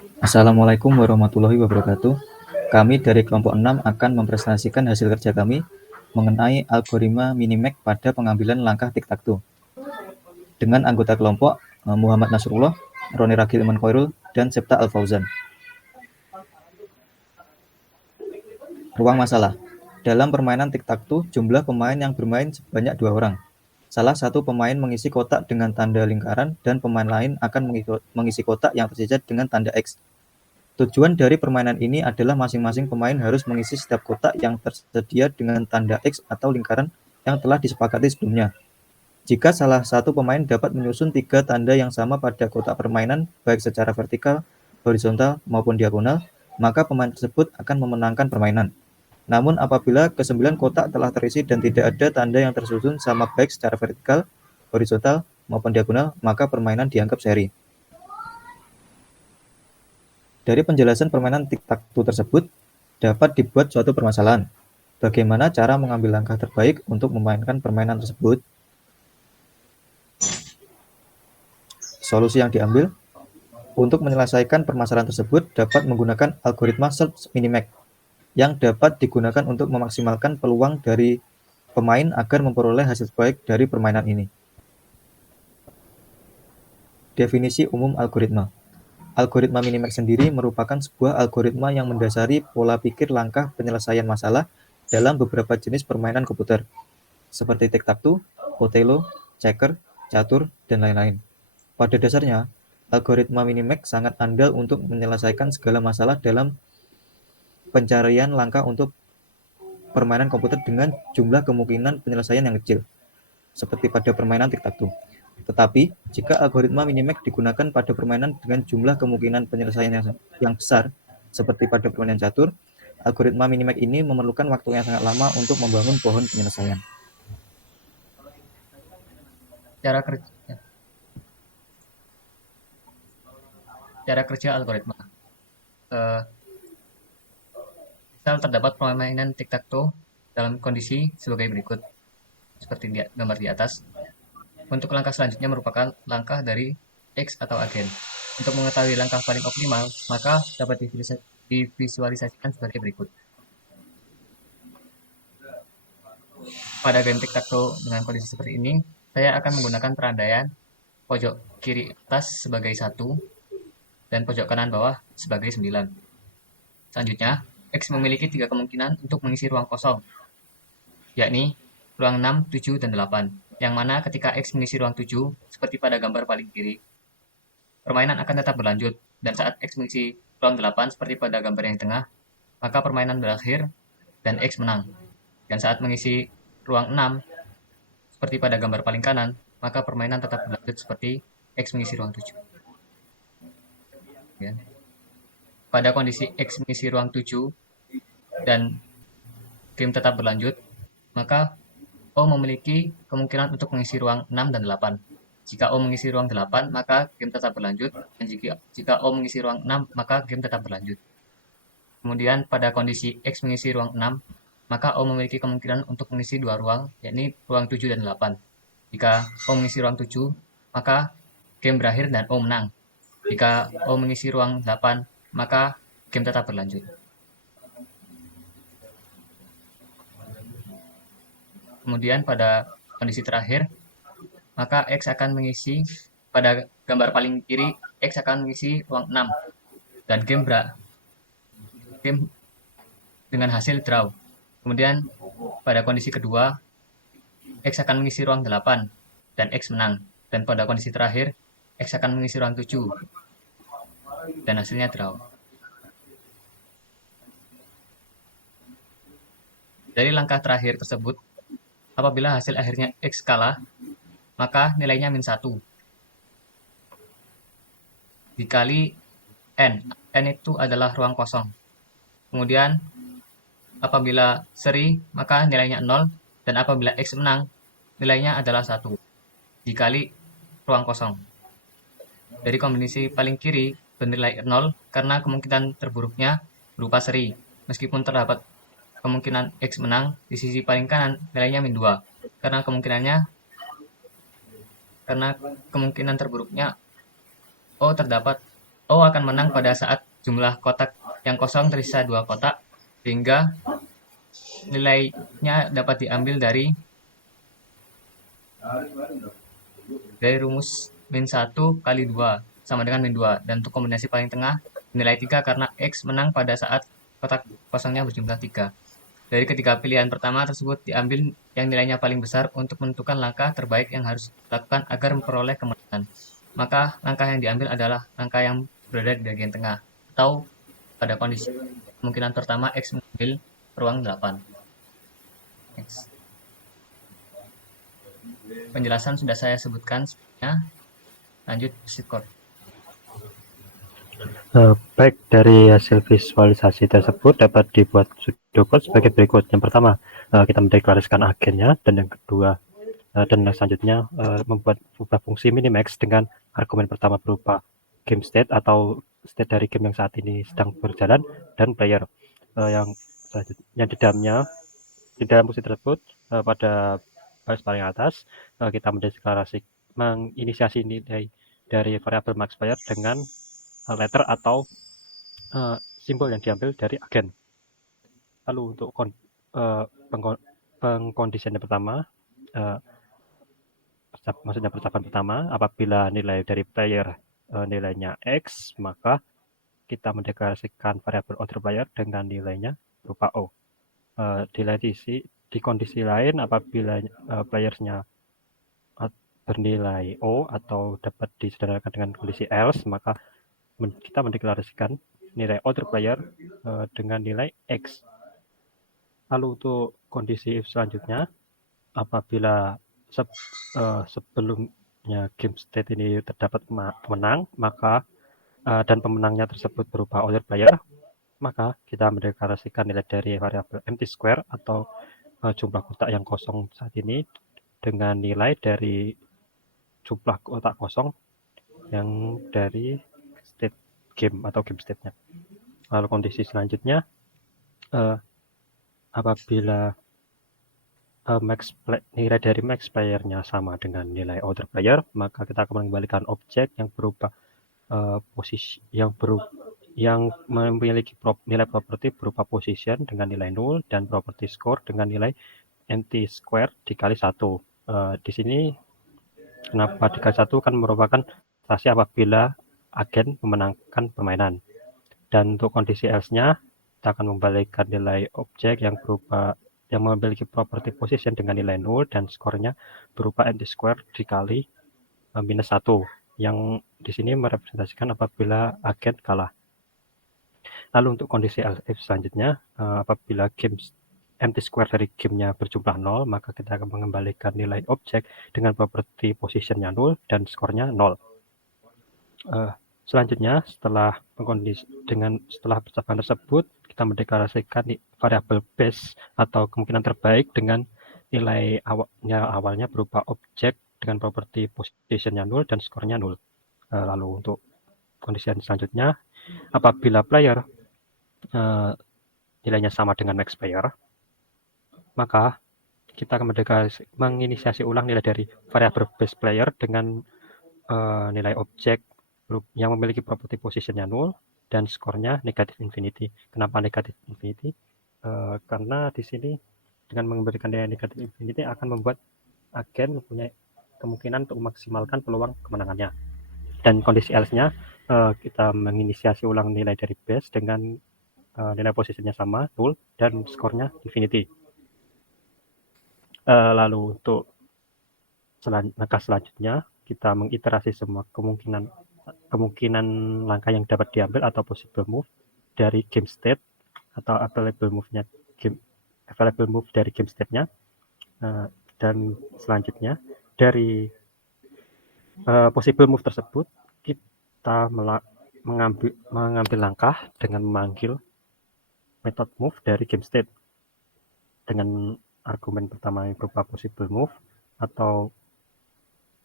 Assalamualaikum warahmatullahi wabarakatuh. Kami dari kelompok 6 akan mempresentasikan hasil kerja kami mengenai algoritma Minimax pada pengambilan langkah tic-tac-toe. Dengan anggota kelompok Muhammad Nasrullah, Roni Ragil Iman Khairul, dan Septa Al-Fauzan. Ruang masalah. Dalam permainan tic-tac-toe, jumlah pemain yang bermain sebanyak 2 orang. Salah satu pemain mengisi kotak dengan tanda lingkaran dan pemain lain akan mengisi kotak yang tersisa dengan tanda X. Tujuan dari permainan ini adalah masing-masing pemain harus mengisi setiap kotak yang tersedia dengan tanda X atau lingkaran yang telah disepakati sebelumnya. Jika salah satu pemain dapat menyusun 3 tanda yang sama pada kotak permainan, baik secara vertikal, horizontal, maupun diagonal, maka pemain tersebut akan memenangkan permainan. Namun apabila ke-9 kotak telah terisi dan tidak ada tanda yang tersusun sama baik secara vertikal, horizontal, maupun diagonal, maka permainan dianggap seri. Dari penjelasan permainan tic-tac-toe tersebut, dapat dibuat suatu permasalahan. Bagaimana cara mengambil langkah terbaik untuk memainkan permainan tersebut? Solusi yang diambil untuk menyelesaikan permasalahan tersebut dapat menggunakan algoritma search minimax yang dapat digunakan untuk memaksimalkan peluang dari pemain agar memperoleh hasil terbaik dari permainan ini. Definisi umum algoritma. Algoritma Minimax sendiri merupakan sebuah algoritma yang mendasari pola pikir langkah penyelesaian masalah dalam beberapa jenis permainan komputer, seperti tic-tac-toe, Othello, checker, catur, dan lain-lain. Pada dasarnya, algoritma Minimax sangat andal untuk menyelesaikan segala masalah dalam pencarian langkah untuk permainan komputer dengan jumlah kemungkinan penyelesaian yang kecil, seperti pada permainan tic-tac-toe. Tetapi, jika algoritma Minimax digunakan pada permainan dengan jumlah kemungkinan penyelesaian yang besar, seperti pada permainan catur, algoritma Minimax ini memerlukan waktu yang sangat lama untuk membangun pohon penyelesaian. Cara kerja algoritma. Misal terdapat permainan tic-tac-toe dalam kondisi sebagai berikut, seperti gambar di atas. Untuk langkah selanjutnya merupakan langkah dari X atau agen. Untuk mengetahui langkah paling optimal, maka dapat divisualisasikan sebagai berikut. Pada game tic-tac-toe dengan kondisi seperti ini, saya akan menggunakan perandaian pojok kiri atas sebagai 1 dan pojok kanan bawah sebagai 9. Selanjutnya, X memiliki 3 kemungkinan untuk mengisi ruang kosong, yakni ruang 6, 7, dan 8, yang mana ketika X mengisi ruang 7, seperti pada gambar paling kiri, permainan akan tetap berlanjut, dan saat X mengisi ruang 8, seperti pada gambar yang tengah, maka permainan berakhir dan X menang. Dan saat mengisi ruang 6, seperti pada gambar paling kanan, maka permainan tetap berlanjut seperti X mengisi ruang 7. Ya. Pada kondisi X mengisi ruang 7 dan game tetap berlanjut, maka O memiliki kemungkinan untuk mengisi ruang 6 dan 8. Jika O mengisi ruang 8, maka game tetap berlanjut, dan jika O mengisi ruang 6, maka game tetap berlanjut. Kemudian pada kondisi X mengisi ruang 6, maka O memiliki kemungkinan untuk mengisi 2 ruang, yakni ruang 7 dan 8. Jika O mengisi ruang 7, maka game berakhir dan O menang. Jika O mengisi ruang 8, maka game tetap berlanjut. Kemudian pada kondisi terakhir, maka X akan mengisi, pada gambar paling kiri, X akan mengisi ruang 6. Dan game dengan hasil draw. Kemudian pada kondisi kedua, X akan mengisi ruang 8 dan X menang. Dan pada kondisi terakhir, X akan mengisi ruang 7 dan hasilnya draw. Dari langkah terakhir tersebut, apabila hasil akhirnya X kalah, maka nilainya min 1 dikali N. N itu adalah ruang kosong. Kemudian apabila seri, maka nilainya 0, dan apabila X menang, nilainya adalah 1 dikali ruang kosong. Dari kombinasi paling kiri bernilai 0 karena kemungkinan terburuknya berupa seri. Meskipun terdapat kemungkinan X menang, di sisi paling kanan nilainya min 2 karena kemungkinan terburuknya O terdapat O akan menang pada saat jumlah kotak yang kosong terisa 2 kotak, sehingga nilainya dapat diambil dari rumus min 1 kali 2 sama dengan min 2. Dan untuk kombinasi paling tengah, nilai 3 karena X menang pada saat kotak kosongnya berjumlah 3. Dari ketiga pilihan pertama tersebut diambil yang nilainya paling besar untuk menentukan langkah terbaik yang harus dilakukan agar memperoleh kemenangan. Maka langkah yang diambil adalah langkah yang berada di bagian tengah. Atau pada kondisi kemungkinan pertama X mengambil peluang 8. X. Penjelasan sudah saya sebutkan sebelumnya. Lanjut Sikor. Baik, dari hasil visualisasi tersebut dapat dibuat pseudocode sebagai berikut. Yang pertama, kita mendeklarasikan agennya, dan yang kedua, dan selanjutnya membuat sebuah fungsi minimax dengan argumen pertama berupa game state atau state dari game yang saat ini sedang berjalan, dan player. Yang selanjutnya di dalam fungsi tersebut, pada baris paling atas, kita menginisiasi nilai dari variabel max player dengan letter atau simbol yang diambil dari agen. Lalu untuk pengkondisian pertama, maksudnya percakapan pertama, apabila nilai dari player nilainya X, maka kita mendeklarasikan variabel other player dengan nilainya berupa O. Di kondisi lain, apabila playersnya bernilai O atau dapat disederhanakan dengan kondisi else, maka kita mendeklarasikan nilai other player dengan nilai X. Lalu untuk kondisi if selanjutnya, apabila sebelumnya game state ini terdapat pemenang, maka dan pemenangnya tersebut berupa other player, maka kita mendeklarasikan nilai dari variabel empty square atau jumlah kotak yang kosong saat ini dengan nilai dari jumlah kotak kosong yang dari state game atau game state-nya. Lalu kondisi selanjutnya, apabila nilai dari max player-nya sama dengan nilai other player, maka kita akan mengembalikan objek yang berupa posisi yang memiliki nilai properti berupa position dengan nilai 0 dan property score dengan nilai empty square dikali 1. Di sini kenapa dikali 1 kan merupakan transaksi apabila agen memenangkan permainan. Dan untuk kondisi else-nya, kita akan mengembalikan nilai objek yang memiliki property position dengan nilai 0 dan skornya berupa empty square dikali minus 1, yang di sini merepresentasikan apabila agen kalah. Lalu untuk kondisi else if selanjutnya, apabila empty square dari gamenya berjumlah 0, maka kita akan mengembalikan nilai objek dengan property positionnya 0 dan skornya 0. Selanjutnya, setelah percakapan tersebut, kita mendeklarasikan variabel base atau kemungkinan terbaik dengan nilai awalnya berupa objek dengan property positionnya 0 dan skornya 0. Lalu untuk kondisi selanjutnya, apabila player nilainya sama dengan max player, maka kita akan menginisiasi ulang nilai dari variabel base player dengan nilai objek yang memiliki property positionnya 0 dan skornya negatif infinity. Kenapa negatif infinity? Karena di sini dengan memberikan nilai negatif infinity akan membuat agen mempunyai kemungkinan untuk memaksimalkan peluang kemenangannya. Dan kondisi else-nya, kita menginisiasi ulang nilai dari base dengan nilai posisinya sama 0 dan skornya infinity. Lalu untuk langkah selanjutnya, kita mengiterasi semua kemungkinan langkah yang dapat diambil atau possible move dari game state atau available move dari game state-nya, dan selanjutnya dari possible move tersebut kita mengambil langkah dengan memanggil method move dari game state dengan argumen pertama yang berupa possible move atau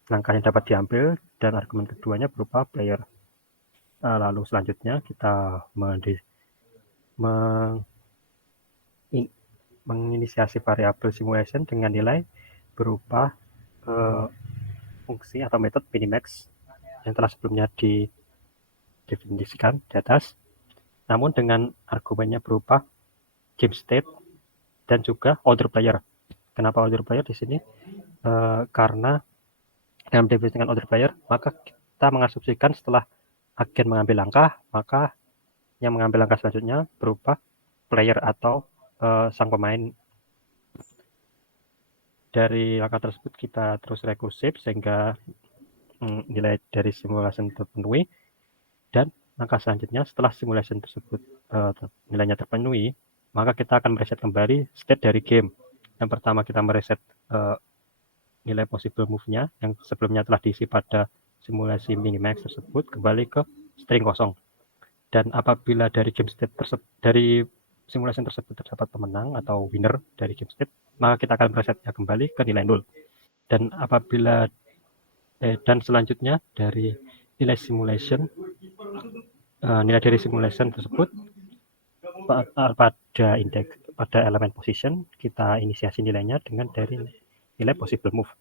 langkah yang dapat diambil, dan argumen keduanya berupa player. Lalu selanjutnya kita menginisiasi variabel simulation dengan nilai berupa fungsi atau metode minimax yang telah sebelumnya definisikan di atas, namun dengan argumennya berupa game state dan juga order player. Kenapa order player di sini? Karena dalam definisikan order player, maka kita mengasumsikan setelah agen mengambil langkah, maka yang mengambil langkah selanjutnya berupa player atau sang pemain. Dari langkah tersebut kita terus rekursif sehingga nilai dari simulasi terpenuhi, dan langkah selanjutnya setelah simulasi tersebut nilainya terpenuhi, maka kita akan mereset kembali state dari game. Yang pertama kita mereset nilai possible move-nya yang sebelumnya telah diisi pada simulasi minimax tersebut kembali ke string kosong. Dan apabila dari game state dari simulasi tersebut terdapat pemenang atau winner dari game state, maka kita akan meresetnya kembali ke nilai 0. Dan apabila dan selanjutnya dari nilai simulation, nilai dari simulation tersebut pada elemen position kita inisiasi nilainya dengan dari nilai possible move.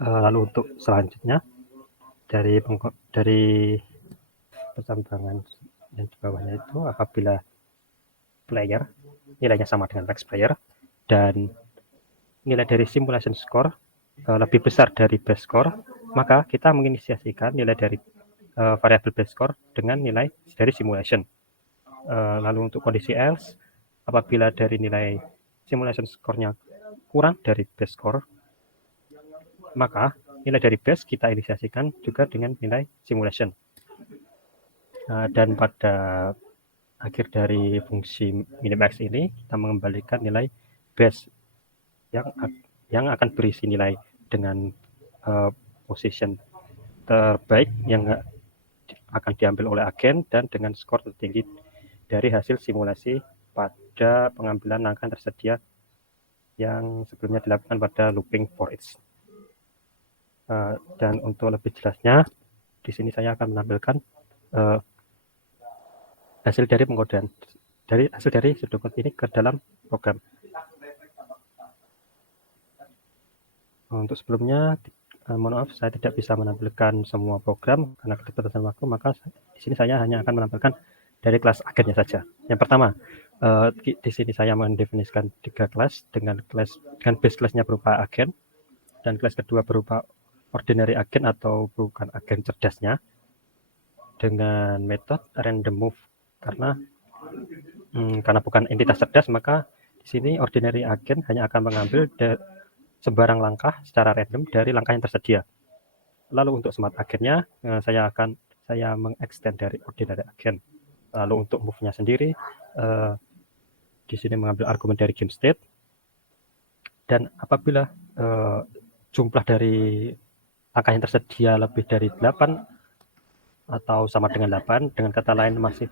Lalu untuk selanjutnya dari pertambangan yang di bawahnya itu apabila player nilainya sama dengan max player dan nilai dari simulation score lebih besar dari base score, maka kita menginisiasikan nilai dari variabel base score dengan nilai dari simulation. Lalu untuk kondisi else, apabila dari nilai simulation score-nya kurang dari base score, maka nilai dari base kita inisiasikan juga dengan nilai simulation. Dan pada akhir dari fungsi minimax ini kita mengembalikan nilai base yang akan berisi nilai dengan position terbaik yang akan diambil oleh agen dan dengan skor tertinggi dari hasil simulasi pada pengambilan langkah tersedia yang sebelumnya dilakukan pada looping for each. Dan untuk lebih jelasnya, di sini saya akan menampilkan hasil dari pengodean hasil dari pseudocode ini ke dalam program. Untuk sebelumnya, mohon maaf saya tidak bisa menampilkan semua program karena keterbatasan waktu, maka di sini saya hanya akan menampilkan dari kelas agennya saja. Yang pertama, di sini saya mendefinisikan 3 kelas dengan base kelasnya berupa agen, dan kelas kedua berupa ordinary agen atau bukan agen cerdasnya dengan metode random move. Karena bukan entitas cerdas, maka di sini ordinary agen hanya akan mengambil sembarang langkah secara random dari langkah yang tersedia. Lalu untuk smart agennya, saya mengextend dari ordinary agen. Lalu untuk move-nya sendiri, di sini mengambil argumen dari game state. Dan apabila jumlah dari langkah yang tersedia lebih dari 8 atau sama dengan 8, dengan kata lain masih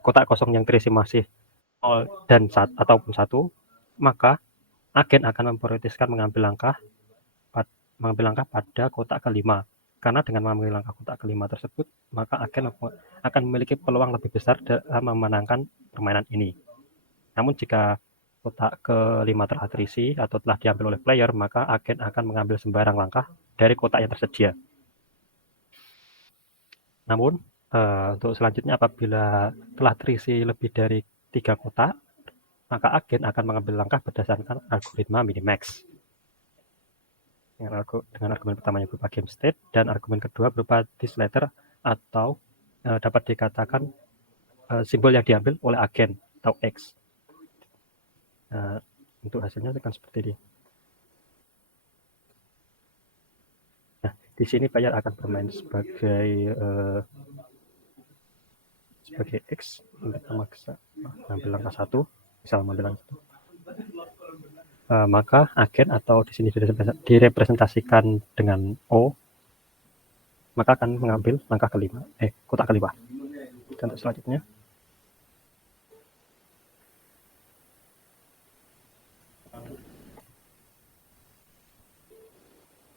kotak kosong yang terisi masih 0 dan ataupun 1, maka agen akan memprioritaskan mengambil langkah pada kotak kelima. Karena dengan mengambil langkah kotak kelima tersebut, maka agen akan memiliki peluang lebih besar dalam memenangkan permainan ini. Namun jika kotak kelima telah terisi atau telah diambil oleh player, maka agen akan mengambil sembarang langkah dari kotak yang tersedia. Namun untuk selanjutnya, apabila telah terisi lebih dari 3 kotak, maka agen akan mengambil langkah berdasarkan algoritma minimax. Dengan argumen pertamanya berupa game state dan argumen kedua berupa this letter atau dapat dikatakan simbol yang diambil oleh agen atau X. Untuk hasilnya akan seperti ini. Nah, di sini player akan bermain sebagai X. Kita maksa mengambil langkah 1. Misal mengambil langkah 1. Maka agen atau di sini direpresentasikan dengan O, maka akan mengambil langkah kelima, kotak kelima. Contoh selanjutnya.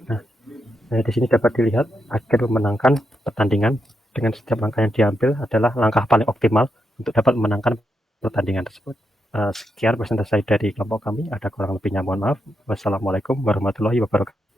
Nah, di sini dapat dilihat agen memenangkan pertandingan dengan setiap langkah yang diambil adalah langkah paling optimal untuk dapat memenangkan pertandingan tersebut. Sekian presentasi dari kelompok kami. Ada kurang lebihnya mohon maaf. Wassalamualaikum warahmatullahi wabarakatuh.